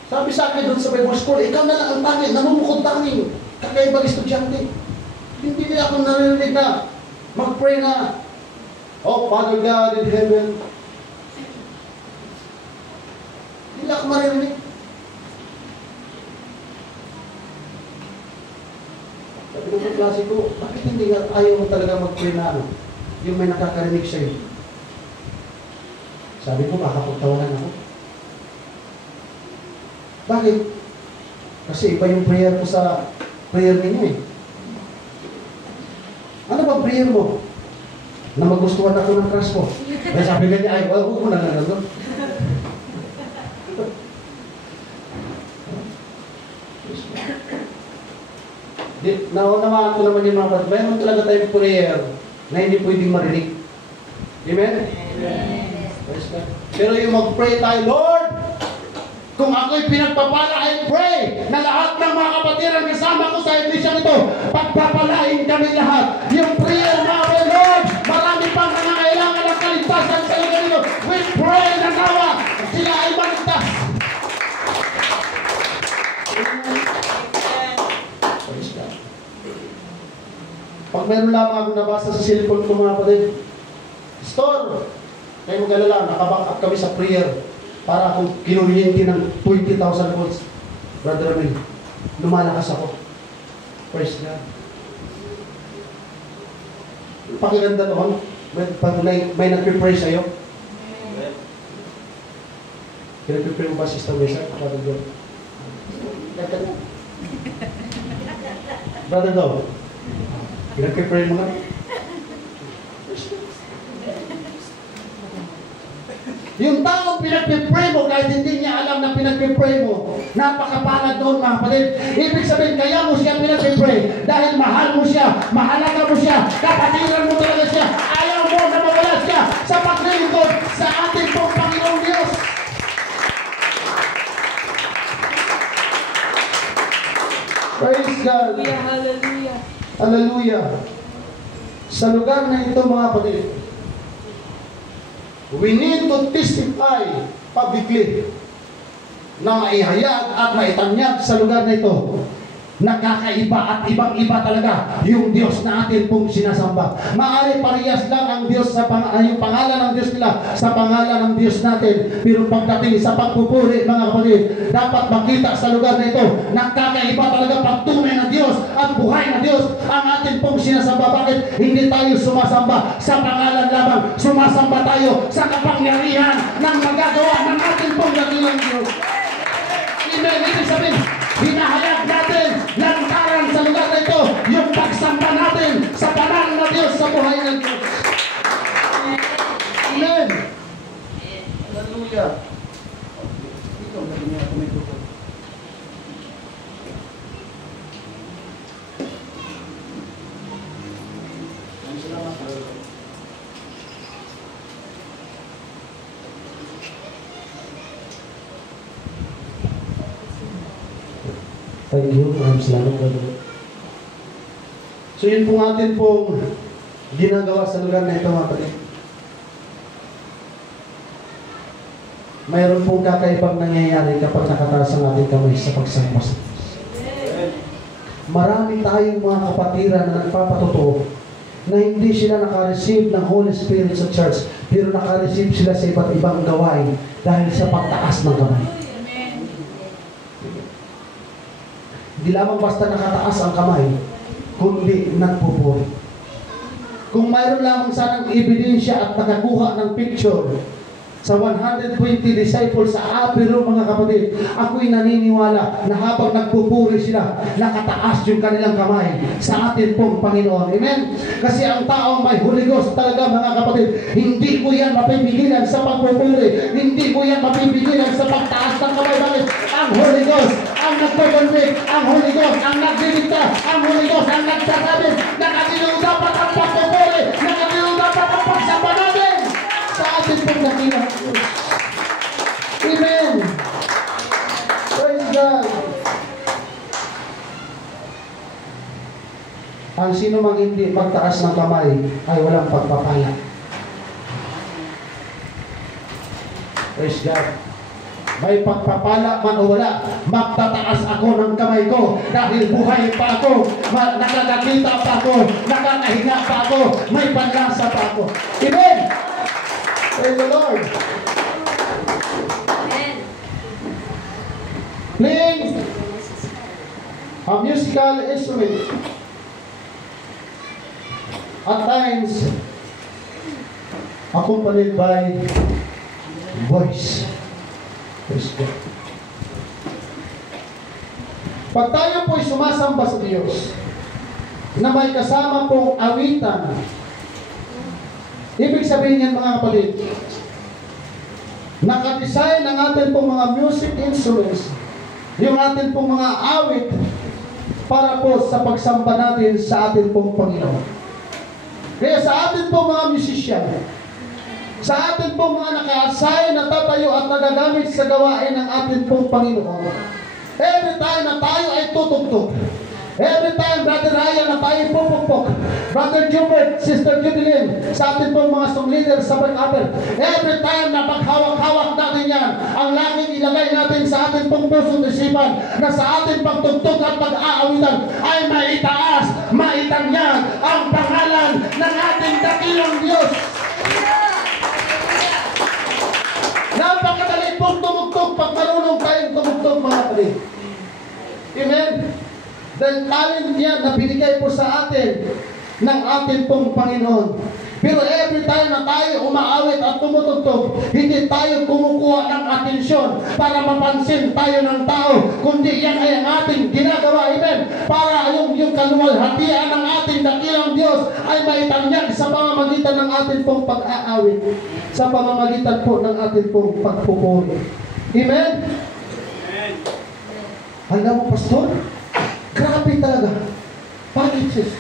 Sabi sa akin doon sa Bible School, ikaw na lang ang tanging, namumukod tanging, kakaibang estudyante. Hindi nila ako naririnig na mag-pray na, oh, Father God in heaven. Hindi nila ako maririnig. Sabi ko sa klase ko, bakit hindi ayaw mo talaga mag-pray na yung may nakakarinig sa'yo? Sabi ko, makakapagtawanan ako. Bakit? Kasi iba yung prayer ko sa prayer ninyo eh. prayer mo? Na magustuhan ako ng crush mo. Kaya sabi ka niya, ay, huwag mo na gano'n. Naunawaan ko naman yung mga kapatid. Mayroon talaga tayong prayer na hindi pwedeng marinig. Amen? Pero yung mag-pray tayo, Lord, kung ako'y pinagpapala, I pray na lahat ng mga kapatiran kasama ko sa iglesia nito, pagpapalain kami lahat. Yung prayer namin, Lord, marami pang nangangailangan ng kaligtasan sa lugar nito. We pray na nawa sila ay maligtas. Pag meron lamang ako nabasa sa cellphone ko mga kapatid, store, kayo mag-alala, nakaback up kami sa prayer para akong kinuryente ng 20,000 volts. Brother Ramil, lumalakas ako. Praise God. Pakinganda noon, may nag-pray sa'yo. Kinag-pray mo ba, Sister Mesa? Brother Dov? Brother Dov? Kinag-pray mo nga? Yung taong pinag-pray mo, kahit hindi niya alam na pinag-pray mo, napakapalad doon mga kapatid. Ibig sabihin, kaya mo siya pinag-pray dahil mahal mo siya, mahalaga mo siya, kapatiran mo talaga siya, ayaw mo na mawala siya sa paglilingkod sa ating pong Panginoong Diyos. Praise God. Hallelujah. Hallelujah. Sa lugar na ito mga kapatid, we need to testify publicly na maihayag at maitanyag sa lugar na ito. Nakakaiba at ibang-iba talaga yung Diyos na atin pong sinasamba. Maaari parehas lang ang Diyos sa yung pangalan ng Diyos nila sa pangalan ng Diyos natin. Pero pagdating sa pagpupuri mga kapatid, dapat makita sa lugar na ito, nakakaiba talaga pagtunay ng Diyos at buhay ng Diyos ang atin pong sinasamba. Bakit hindi tayo sumasamba sa pangalan lamang? Sumasamba tayo sa kapangyarihan ng magagawa ng atin pong dakilang Diyos. Amen. Ibig sabihin, hinahayag natin lantaran sa lugar na ito yung pagsamba natin sa pangalan ng Diyos sa buhay ng Diyos. Amen. Hallelujah. Ito, lagi niya ako may grupo. Thank you. Salamat po. So yun po atin pong ginagawa sa lugar na ito mga kapatid. Mayroon pong kakaibang nangyayari kapag nakataas ang ating kamay sa pagsamba sa Diyos. Marami tayong mga kapatiran na nagpapatotoo na hindi sila naka-receive ng Holy Spirit sa church, pero naka-receive sila sa iba't ibang gawain dahil sa pagtaas ng kamay. Hindi lamang basta nakataas ang kamay, kundi nagpupuri. Kung mayroon lamang sanang ebidensya at nakakuha ng picture sa 120 disciples sa Apiro mga kapatid, ako'y naniniwala na habang nagpupuri sila, nakataas yung kanilang kamay sa atin pong Panginoon. Amen? Kasi ang taong may Holy Ghost talaga mga kapatid, hindi mo yan mapipigilan sa pagpupuri, hindi mo yan mapipigilan sa pagtaas ng kamay. Bakit? Ang Holy Ghost ang nagpapandig, ang Holy Ghost ang nagdidigta, ang Holy Ghost ang nagsasabi na kanino dapat ang pagpupuri, na kanino dapat ang pagsamba natin sa ating pong dakilang Diyos. Amen. Praise God. Ang sino mang hindi magtaas ng kamay ay walang pagpapala. Praise God. May pagpapala man o wala, magtataas ako ng kamay ko dahil buhay pa ako, nakakakita pa ako, nakakahinga pa ako, may panlasa pa ako. Amen. Praise the Lord. Amen. Playing a musical instrument at times accompanied by voice. Praise God. Pag tayo po'y sumasamba sa Diyos, na may kasama pong awitan. Ibig sabihin yan mga kapatid, nakadesign ang atin pong mga music instruments, yung atin pong mga awit, para po sa pagsamba natin sa atin pong Panginoon. Kaya sa atin pong mga musician, sa atin pong mga naka-assign na tatayo at nagagamit sa gawain ng atin pong Panginoon, every time na tayo ay tutugtog, every time, Brother Ryan, na tayo pupukpok, Brother Jubert, Sister Jubilin, sa atin pong mga song leaders sa back-upper, every time na paghawak-hawak natin yan, ang laging ilagay natin sa atin pong puso at isipan, na sa atin pagtugtog at pag-aawitan, ay maitaas, maitanyag ang pangalan ng ating dakilang Diyos. Napakadali pong tumugtog pag marunong tayong tumugtog, mga kapatid. Amen? Dahil talent niya na binigay po sa atin ng atin pong Panginoon. Pero every time na tayo umaawit at tumutugtog, hindi tayo kumukuha ng atensyon para mapansin tayo ng tao, kundi yan ay ang ating ginagawa. Amen? Para yung kaluwalhatian ng ating dakilang Diyos ay maitanyag sa pamamagitan ng atin pong pag-aawit, sa pamamagitan po ng atin pong pagpupuri. Amen? Alam mo, Pastor, grabe talaga. Bakit, sis?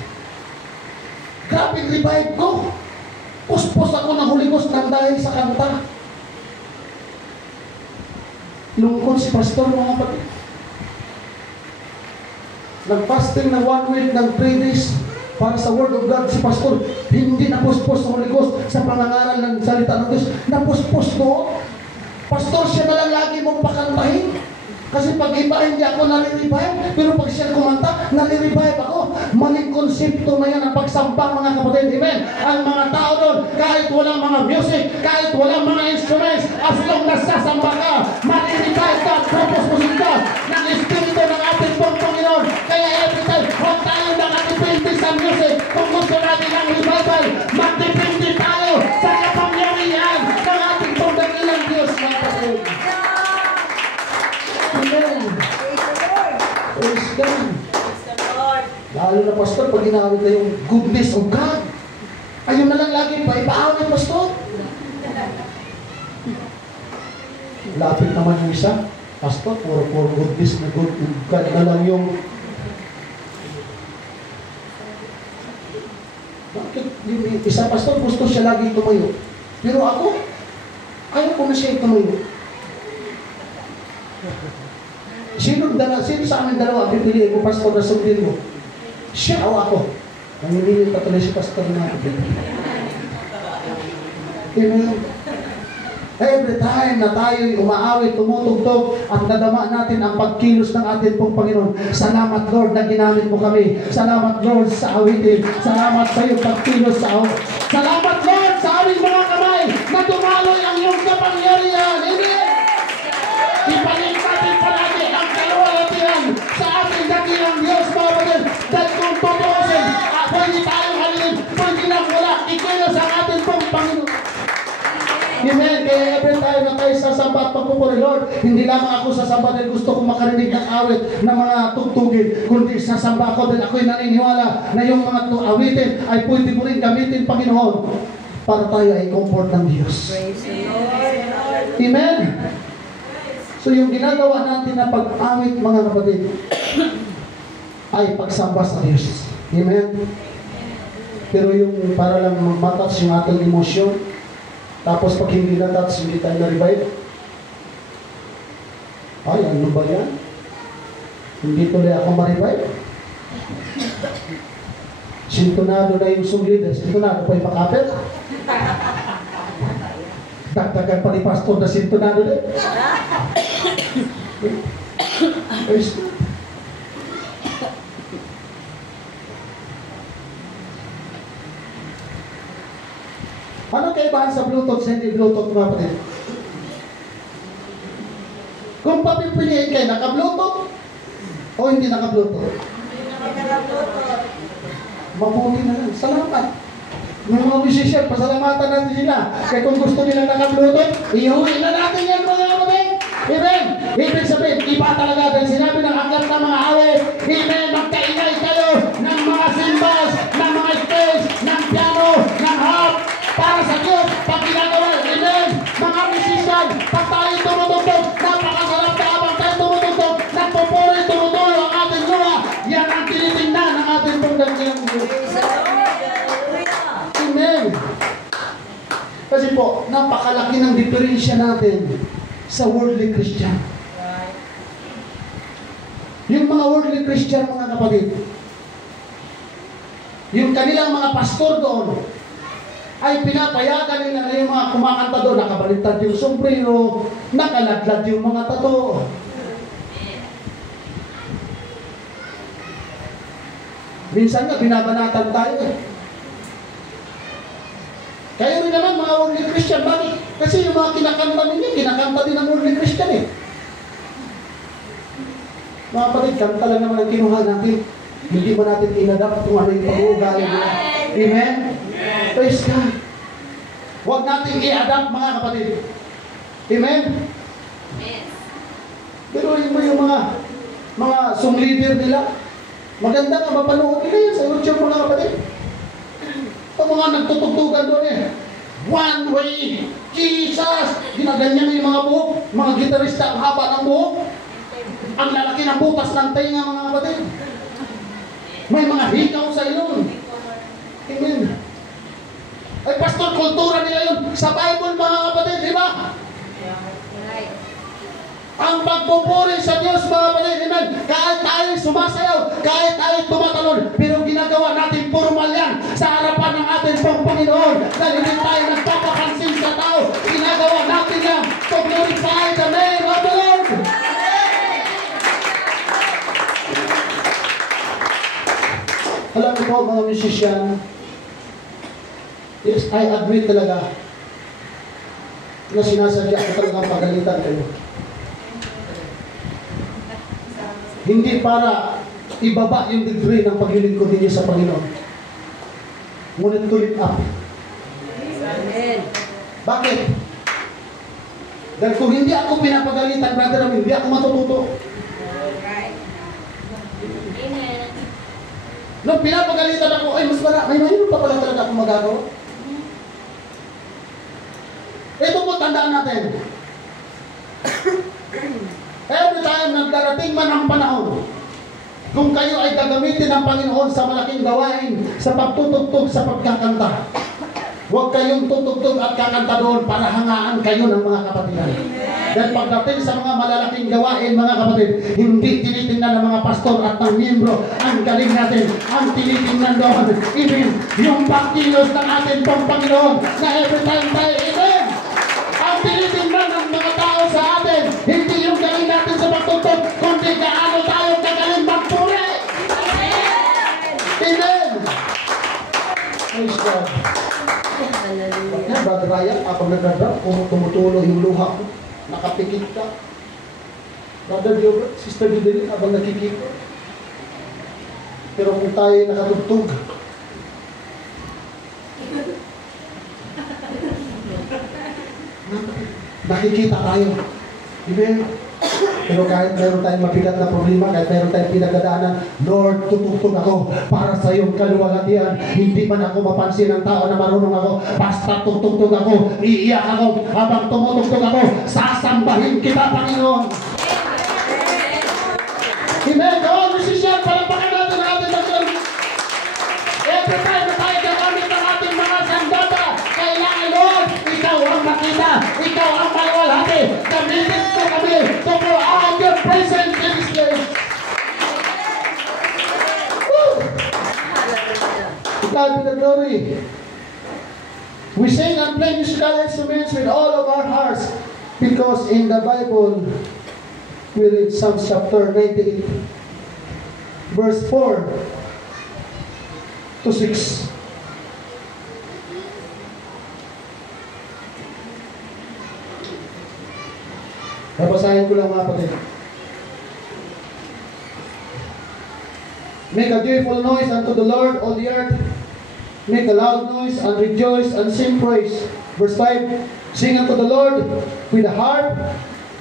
Grabe revive ko. Puspos ako ng Holy Ghost nang dahil sa kanta. Lungkot si Pastor, mga kapatid. Nag-fasting ng 1 week, ng 3 days para sa Word of God si Pastor. Hindi napuspos sa Holy Ghost sa pangangaral ng salita ng Diyos. Napuspos ko. Pastor, siya na lang lagi mong pakantahin. Kasi pag iba, hindi ako nare-revive. Pero pag siya kumanta, nare-revive ako. Maling konsepto na yan ang pagsamba, mga kapatid. Amen? Ang mga tao doon, kahit walang mga music, kahit walang mga instruments, as long nasasamba ka, mare-revive ka, propos ka ng Espiritu ng ating pong Panginoon. Kaya every time, huwag tayo nakatipindi sa music. Kung gusto natin ang revival, magdipindi tayo sa kapangyarihan ng ating pong dakilang Diyos, mga kapatid. Amen. Praise God. Lalo na, Pastor, pag ginawit na yung goodness of God, ayun na lang lagi pa ipaawit, Pastor. Lapit naman yung isa, Pastor, puro goodness na good God na lang yung... Bakit yung isa, Pastor, gusto siya lagi tumayo? Pero ako, ayaw ko na siya tumayo. Sino sa amin dalawa ang pipiliin ko, Pastor, na sundin mo? Siya o ako? Nanginilin patuloy si Pastor na natin. Amen. Every time na tayo'y umaawit, tumutugtog, at nadama natin ang pagkilos ng ating pong Panginoon. Salamat, Lord, na ginamit mo kami. Salamat, Lord, sa awitin. Salamat sa iyong pagkilos sa awit. Salamat, Lord, sa aming mga kamay na dumaloy ang iyong kapangyarihan. Amen. Ipalit natin palagi ang kaluwalhatian sa ating dakilang Diyos, mga kapatid. Dahil kung tutuusin, pwede tayong halin, pwede lang wala, ikilos ang ating pong Panginoon. Amen. Kaya every time na tayo sasamba at pagpupuri, Lord, hindi lamang ako sasamba dahil gusto kong makarinig ng awit ng mga tugtugin, kundi sasamba ako dahil ako'y naniniwala na yung mga awitin ay pwede mo rin gamitin, Panginoon, para tayo ay comfort ng Diyos. Amen. So yung ginagawa natin na pag-awit, mga kapatid, ay pagsamba sa Diyos. Amen? Pero yung para lang matouch yung ating emosyon, tapos pag hindi na-touch, hindi tayo na-revive. Ay, ano ba yan? Hindi tuloy ako ma-revive. Sintonado na yung song leader. Sintonado pa yung makapit. Dagdagan pa ni Pastor na sintonado din. Ano kaibahan sa Bluetooth sa hindi Bluetooth, mga kapatid? Kung papipiliin kayo, naka-Bluetooth o hindi naka-Bluetooth? Mabuti na lang. Salamat. Yung mga musician, pasalamatan natin sila. Kaya kung gusto nila naka-Bluetooth, iuwi na natin yan, mga kapatid. Amen. Ibig sabihin, iba talaga dahil sinabi ng aklat ng mga awit, amen, magkaingay kayo ng mga simba napakalaki ng diferensya natin sa worldly Christian. Yung mga worldly Christian, mga kapatid, yung kanilang mga pastor doon, ay pinapayagan nila na yung mga kumakanta doon, nakabaliktad yung sombrero, nakaladlad yung mga tato. Minsan nga, binabanatan tayo eh. Kayo rin naman mga worldly Christian, bakit? Kasi yung mga kinakanta ninyo, kinakanta din ng worldly Christian eh. Mga kapatid, kanta lang naman ang kinuha natin. Hindi ba natin inadapt kung ano yung pag-uugali nila? Amen? Praise God. Huwag natin i-adapt mga kapatid. Amen? Pero yung mga song leader nila, maganda nga mapanood nila yan sa YouTube mga kapatid. Ang mga nagtutugtugan doon eh. One way, Jesus! Ginaganyan na yung mga buhok. Mga gitarista, ang haba ng buhok. Ang lalaki ng butas ng tainga mga kapatid. May mga hikaw sa ilong. Amen. Ay, pastor, kultura nila yun. Sa Bible mga kapatid, di ba? Ang pagpupuri sa Diyos, mga kapatid, amen. Kahit tayo sumasayaw, kahit tayo tumatalon, pero ginagawa natin formal yan sa harapan ng ating pong Panginoon. Dahil hindi tayo nagpapapansin sa tao, ginagawa natin yan to glorify the name of the Lord. Alam mo po, mga musician, yes, I admit talaga na sinasadya ko talagang pagalitan kayo. Hindi para ibaba yung degree ng paglilingkod ninyo sa Panginoon. Ngunit tulit up. Amen. Bakit? Dahil kung hindi ako pinapagalitan, brother, hindi ako matututo. Nung pinapagalitan ako, ay mas may mayroon pa pala talaga akong magagawa. Ito po, tandaan natin. Every time nagdarating man ang panahon, kung kayo ay gagamitin ng Panginoon sa malaking gawain, sa pagtutugtog, sa pagkakanta, huwag kayong tutugtog at kakanta doon para hangaan kayo ng mga kapatiran. Dahil pagdating sa mga malalaking gawain, mga kapatid, hindi tinitingnan ng mga pastor at ng miyembro ang galing natin. Ang tinitingnan doon, even yung pagkilos ng ating pong Panginoon na every time tayo, amen! Ang tinitingnan ng mga tao sa atin, hindi yung galing natin sa pagtutog, kundi gaano tayo kagaling magpuri. Amen! Praise God. Yan, Brother Ryan, kapag nagdadrop, kung tumutulo yung luha ko, nakapikit ka. Brother Gilbert, Sister Judeline, habang nakikita. Pero kung tayo nakatugtog, nakikita tayo. Amen? Pero kahit meron tayong mabigat na problema, kahit meron tayong pinagdadaanan, Lord, tutugtog ako para sa iyong kaluwalhatian. Hindi man ako mapansin ng tao na marunong ako. Basta tutugtog ako, iiyak ako, habang tumutugtog ako, sasambahin kita, Panginoon. Amen? Oh, musician, palapakan natin ang ating Panginoon. Every time na tayo gagamit ng ating mga sandata, kailangan, Lord, ikaw ang makita, ikaw ang maluwalhati. Gamitin mo kami to pour out your presence in this place. God be the glory. We sing and play musical instruments with all of our hearts because in the Bible we read Psalm chapter 98 verse 4 to 6. Babasahin ko lang mga kapatid. Make a joyful noise unto the Lord, all the earth. Make a loud noise and rejoice and sing praise. Verse 5. Sing unto the Lord with a harp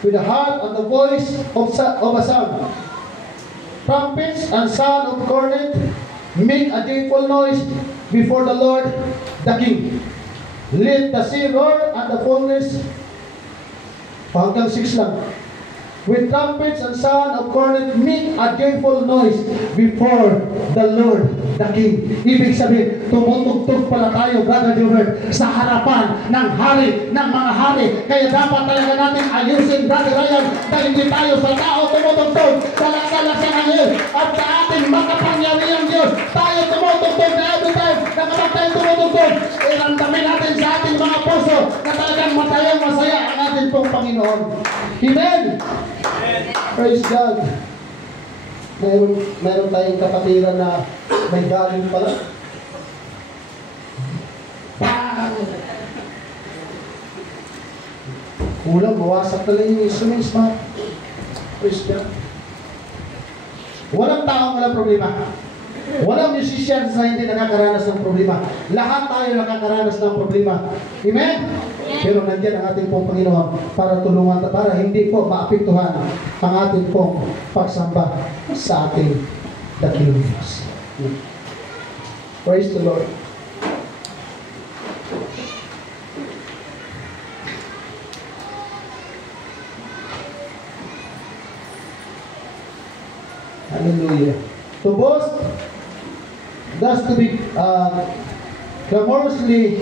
and the voice of a song. Trumpets and sound of cornet. Make a joyful noise before the Lord, the King. Let the sea roar and the fullness. Hanggang 6 lang. with trumpets and sound of cornet, make a joyful noise before the Lord, the King. Ibig sabihin, tumutugtog pala tayo, Brother Gilbert, sa harapan ng hari, ng mga hari. Kaya dapat talaga natin ayusin, Brother Ryan, dahil hindi tayo sa tao tumutugtog, salak-salak sa ngayon, at sa ating makapangyarihang Diyos, tayo tumutugtog na every time na kapag tayo tumutugtog, iramdamin natin sa ating mga puso na talagang masaya ang ating pong Panginoon. Amen! Praise God! Meron tayong kapatiran na may galing pala. Bang! Kulang, mawasak na lang yung instruments, ma. Praise God. Walang taong walang problema. Walang musicians na hindi nakakaranas ng problema. Lahat tayo nakakaranas ng problema. Amen? Pero nandiyan ang ating pong Panginoon para tulungan, para hindi po maapektuhan ang ating pong pagsamba sa ating dakilang Diyos. Praise the Lord. Hallelujah. To boast, thus to be clamorously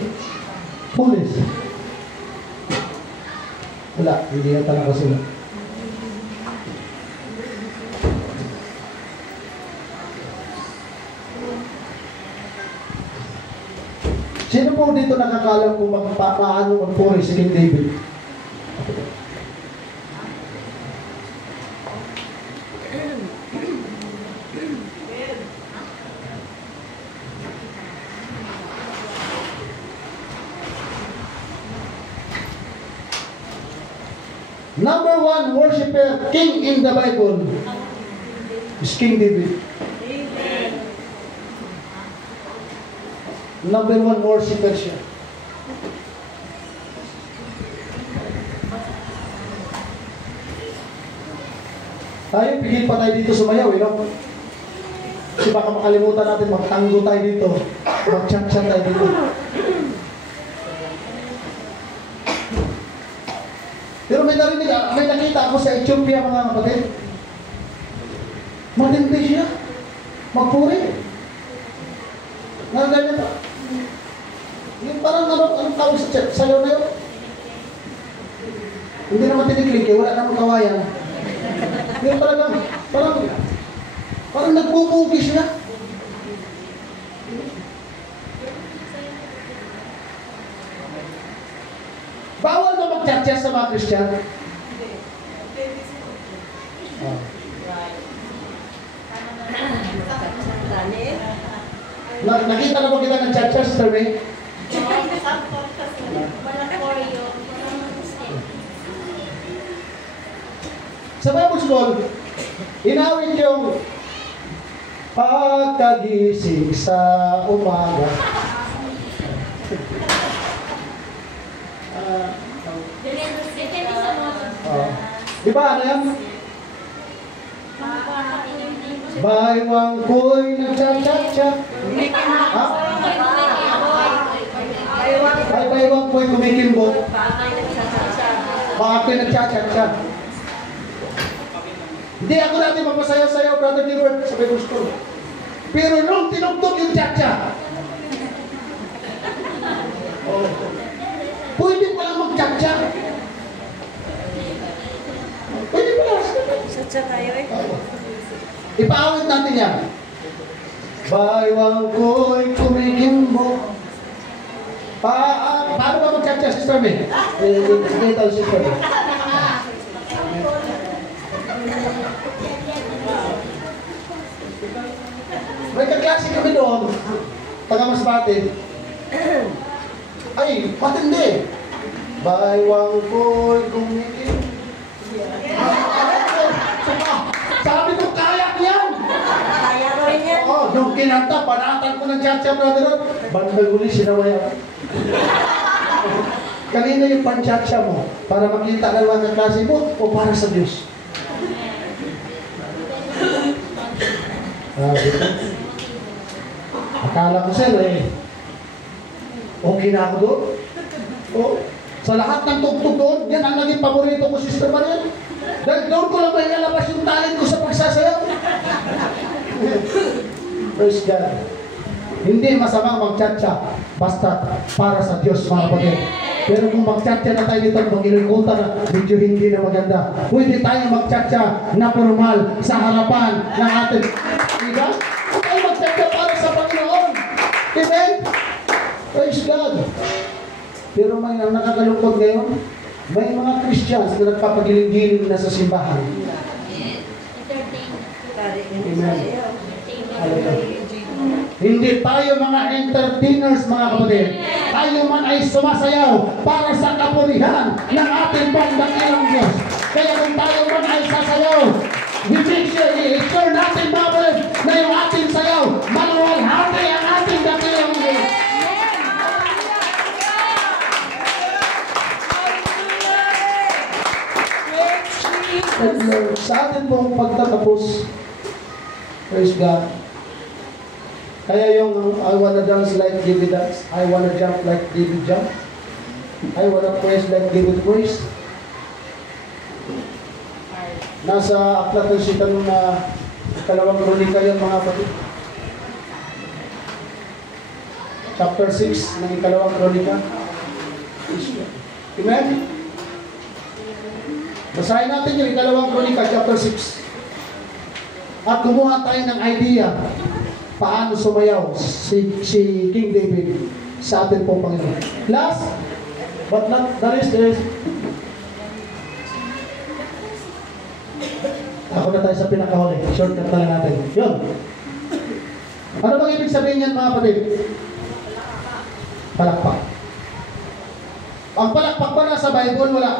foolish. Wala, hindi yata nakasulat. Sino po dito nakakalam kung paano magpuri si King David? Number one worshiper king in the Bible is King David. Number one worshiper siya. Tayo, pigil pa tayo dito sumayaw, you know? Kasi baka makalimutan natin, magtanggo tayo dito, mag-chat-chat tayo dito. Pero may nakita ako sa Ethiopia, mga kapatid. Matindi siya. Magpuri. Ganyan pa. Yung parang anong tawag sa sayo na yun? Hindi naman tiniklik eh, wala namang kawayan. Yung parang nagbubugi siya. Bawal ba mag-chat-chat sa mga Christian? Nakita na ba kita ng chat-chat, Sister May? Sa Bible School, inawit yung pagkagising sa umaga. Di ba ano yan? Baywang ko'y nagchat-chat-chat. Ha? Ay, baywang ko'y kumikimbot. Baka ko'y nagchat-chat-chat. Hindi ako natin mapasayaw-sayaw, Brother Gilbert, sa Bible School. Pero nung tinugtog yung chat-chat, pwede palang mag-chat-chat. Pwede pala. Chat-chat tayo eh. Ipaawit natin yan. Baywang ko'y kumikimbo. Paano ba mag-chat-chat, Sister May? Sige tayo, Sister May. May kaklase kami doon. Taga-Masbate. Ay, matindi. Baywang ko'y kumikimbo. Sabi ko, kaya ko yan! Kaya ko rin yan. Oo, yung kinanta, panatan ko ng chat-chat, Brother. Bandal uli, sinawaya. Kanina yung pan-chat-chat mo, para makita ng mga kaklase mo, o para sa Diyos? Dito. Akala ko sa'yo okay na ako doon. Oh, sa lahat ng tugtog doon, yan ang naging paborito ko, Sister Mariel. Dahil doon ko lang may lalabas yung talent ko sa pagsasayaw. Praise God. Hindi masama mag-chat-chat. Basta para sa Diyos, mga kapatid. Pero kung mag-chat-chat na tayo dito at mag-ilikutan na medyo hindi na maganda, pwede tayo mag-chat-chat na formal sa harapan ng ating. Diba? Kung tayo mag-chat-chat para sa Panginoon. Amen? Praise God. Pero may nakakalungkot ngayon, may mga Christians na nagpapagiling-giling na sa simbahan. Amen. Hallelujah. Hindi tayo mga entertainers, mga kapatid. Tayo man ay sumasayaw para sa kapurihan ng ating pangdakilang Diyos. Kaya kung tayo man ay sasayaw, we make sure, i-sure natin, mga kapatid, na yung ating sayaw, maluwalhati ang ating dakilang Diyos. Sa atin pong pagtatapos, praise God. Kaya yung I wanna dance like David dance, I wanna jump like David jump, I wanna praise like David praise. Nasa aklat ng sitan na ikalawang kronika yan, mga kapatid. Chapter 6 ng ikalawang kronika. Amen? Basahin natin yung ikalawang kronika, chapter 6. At kumuha tayo ng idea paano sumayaw si King David sa atin pong Panginoon. Last, but not the least is, ako na tayo sa pinakahuli. Shortcut na lang natin. Yun. Ano bang ibig sabihin yan, mga kapatid? Palakpak. Ang palakpak ba nasa Bible? Wala.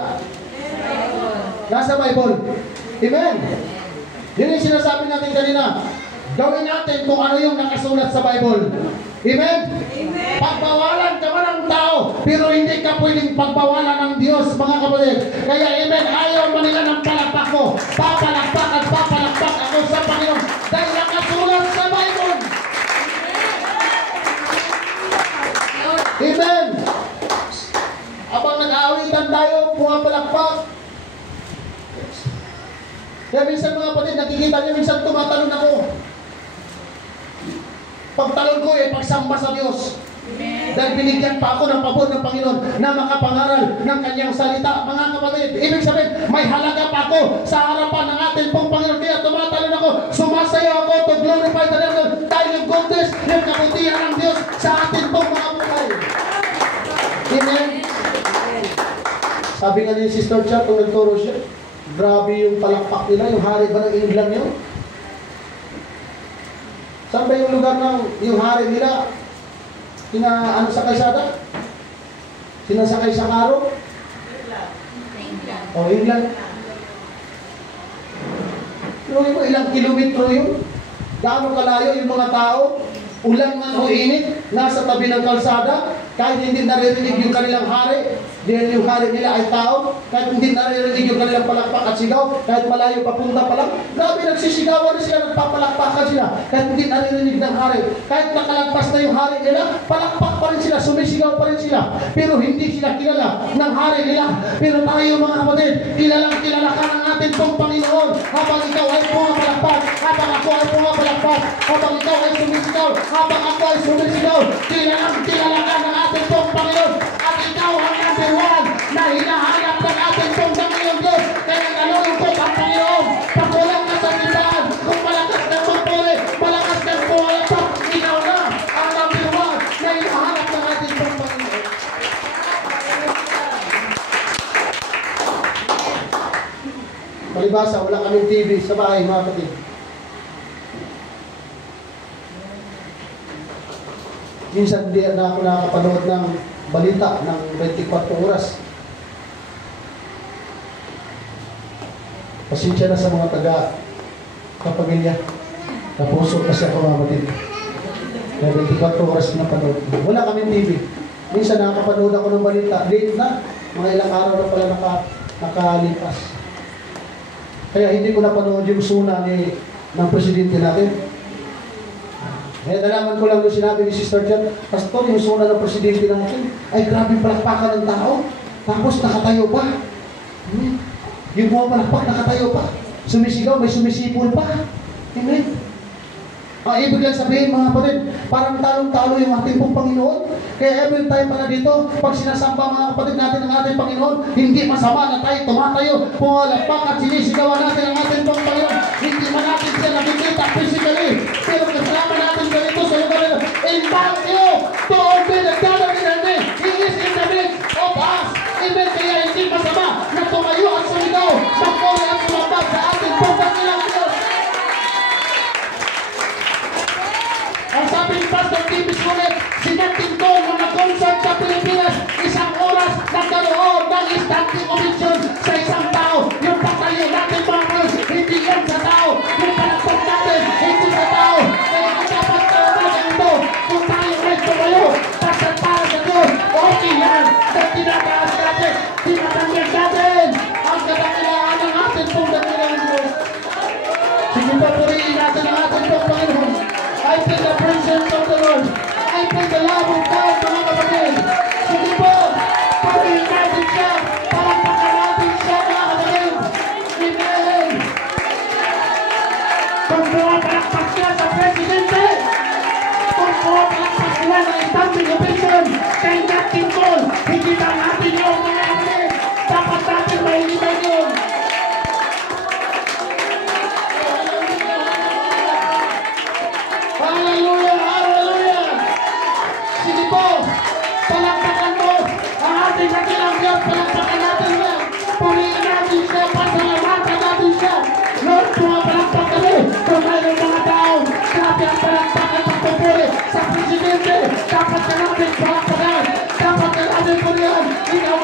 Nasa Bible. Amen. Yun yung sinasabi natin kanina. Gawin natin kung ano yung nakasulat sa Bible. Amen? Amen. Pagbawalan ka man ng tao, pero hindi ka pwedeng pagbawalan ng Diyos, mga kapatid. Kaya amen, ayaw mo nila ng palakpak mo. Papalakpak at papalakpak ako sa Panginoon. Dahil nakasulat sa Bible. Amen. Abang nag-aawitan tayo, pumapalakpak. Kaya minsan, mga kapatid, nakikita niyo, minsan tumatalon ako. Pagtalon ko pagsamba sa Diyos. Amen. Dahil binigyan pa ako ng pabor ng Panginoon na makapangaral ng kanyang salita. Mga kapatid, ibig sabihin, may halaga pa ako sa harapan ng ating pong Panginoon. Kaya tumatalon ako, sumasayaw ako to glorify the Lord. Dahil yung goodness, yung kabutihan ng Diyos sa ating pong mga buhay. Amen. Sabi nga ni Sister Chat, kung nagturo siya, grabe yung palakpak nila, yung hari ba ng England yun? Saan ba yung lugar ng yung hari nila? Ano sa kalsada? Sinasakay sa karo? O, England. Pero ilang kilometro yun? Gaano kalayo yung mga tao? Ulan man o init, nasa tabi ng kalsada, kahit hindi naririnig yung kanilang hari, dahil yung hari nila ay tao, kahit hindi naririnig yung kanilang palakpak at sigaw, kahit malayo papunta pa lang, grabe nagsisigawan na sila, nagpapalakpakan sila, kahit hindi naririnig ng hari, kahit nakalagpas na yung hari nila, palakpak pa rin sila, sumisigaw pa rin sila, pero hindi sila kilala ng hari nila. Pero tayo, mga kapatid, kilalang kilala ka ng ating pong Panginoon, habang ikaw ay pumapalakpak, habang ako ay pumapalakpak, habang ikaw ay sumisigaw, habang ako ay sumisigaw, kilalang kilala ka ng ating pong Panginoon, at ikaw ang number one na hinahanap ng ating pong Panginoon Diyos. Kaya nalulungkot ang Panginoon, pakulang ka sa tindahan, kung malakas ng magpuli, malakas ng puwalakpak, ikaw na ang number one na hinahanap ng ating pong Panginoon. Palibasa, wala kaming TV sa bahay, mga kapatid. Minsan hindi na ako nakakapanood ng balita ng 24 oras. Pasensya na sa mga kapamilya. Kapuso kasi ako, mga kapatid. Kaya 24 oras na panood. Wala kaming TV. Minsan nakakapanood ako ng balita. Late na. Mga ilang araw na pala nakalipas. Kaya hindi ko napanood yung suna ng presidente natin. Eh, nalaman ko lang yung sinabi ni Sister Jan, Pastor, yung suna ng presidente natin, ay grabe palakpakan ng tao, tapos nakatayo pa. Yung pumapalakpak, nakatayo pa. Sumisigaw, may sumisipol pa. Amen. Ang ibig lang sabihin mga kapatid, parang talong-talo yung ating pong Panginoon. Kaya every time pa na dito, pag sinasamba mga kapatid natin ang ating Panginoon, hindi masama na tayo tumatayo, pumalakpak at sinisigawan natin ang ating pong Panginoon. Hindi man natin siya nakikita physically, pero kasama natin ganito sa lugar nito. Invite you to open the gathering in the name. He is in the midst of us. Amen. Kaya hindi masama na tumayo at sumigaw, magkori at sumambag sa ating pong Panginoon Diyos. Ang sabi ni Pastor Tim Biscuit, sinating ko nung nag-concert sa Pilipinas, 1 oras nagkaroon ng standing ovation sa isang tao. Yung patayo natin mga friends, hindi yan sa tao. Yung palakpak natin, hindi sa tao. Kaya dapat tawagan ito, kung tayo ay tumayo, pasal para sa Diyos, okay yan. Kung tinataas natin, tinatangyan natin ang kadakilaan ng ating pong dakilaan Diyos. Sige pa, purihin natin ang ating pong Panginoon. I feel the presence of the Lord. I feel the love of God, mga kapatid. Sige po, purihin natin siya, palakpakan natin siya, mga kapatid. Amen. Kung pumapalakpak siya sa Presidente, kung pumapalakpak siya ng standing ovation, kay Nat King Cole, hindi lang natin yun, mga kapatid. Dapat natin mahilitan yun. Hallelujah! Hallelujah! Sige po, palakpakan mo ang ating nakilang Diyos, palakpakan natin siya, purihin natin siya, pasalamatan natin siya. Lord, pumapalakpak kami kung mayroong mga tao, grabe ang palakpakan pagpupuri sa Presidente, dapat ka natin palakpakan, dapat ka natin purihan, ikaw